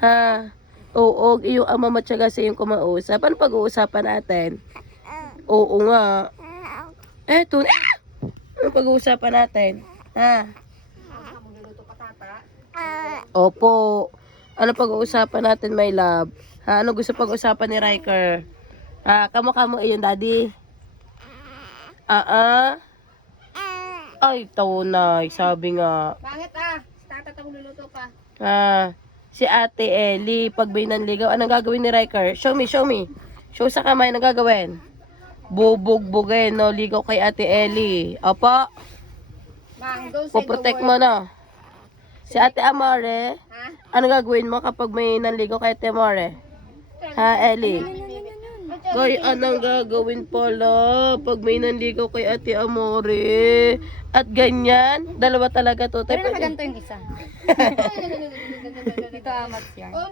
Ha? Oo, iyong ama matyaga sa iyong kumausap. Ano pag-uusapan natin? Oo nga. Eto na. Ano pag-uusapan natin? Ha? Opo. Ano pag-uusapan natin, my love? Ha? Ano gusto pag-usapan ni Riker? Ha? Kamukha mo iyong daddy? Ay, taunay. Sabi nga. Bakit ah? Si tata tang luluto pa. Si Ate Ellie, pag may nanligaw, anong gagawin ni Riker? Show me, show me. Show sa kamay, anong gagawin? Bubugbugin, no? Ligaw kay Ate Ellie. Opo, Mang, don't say the poprotect word. mo, no? Si Ate Amore, Ha? anong gagawin mo kapag may nanligaw kay Ate Amore? Ha, Ellie? Kay anong gagawin pala pag may nanligaw kay Ate Amore? At ganyan, dalawa talaga to. Pero nakaganto yung isa. Dito amat yan. Oh,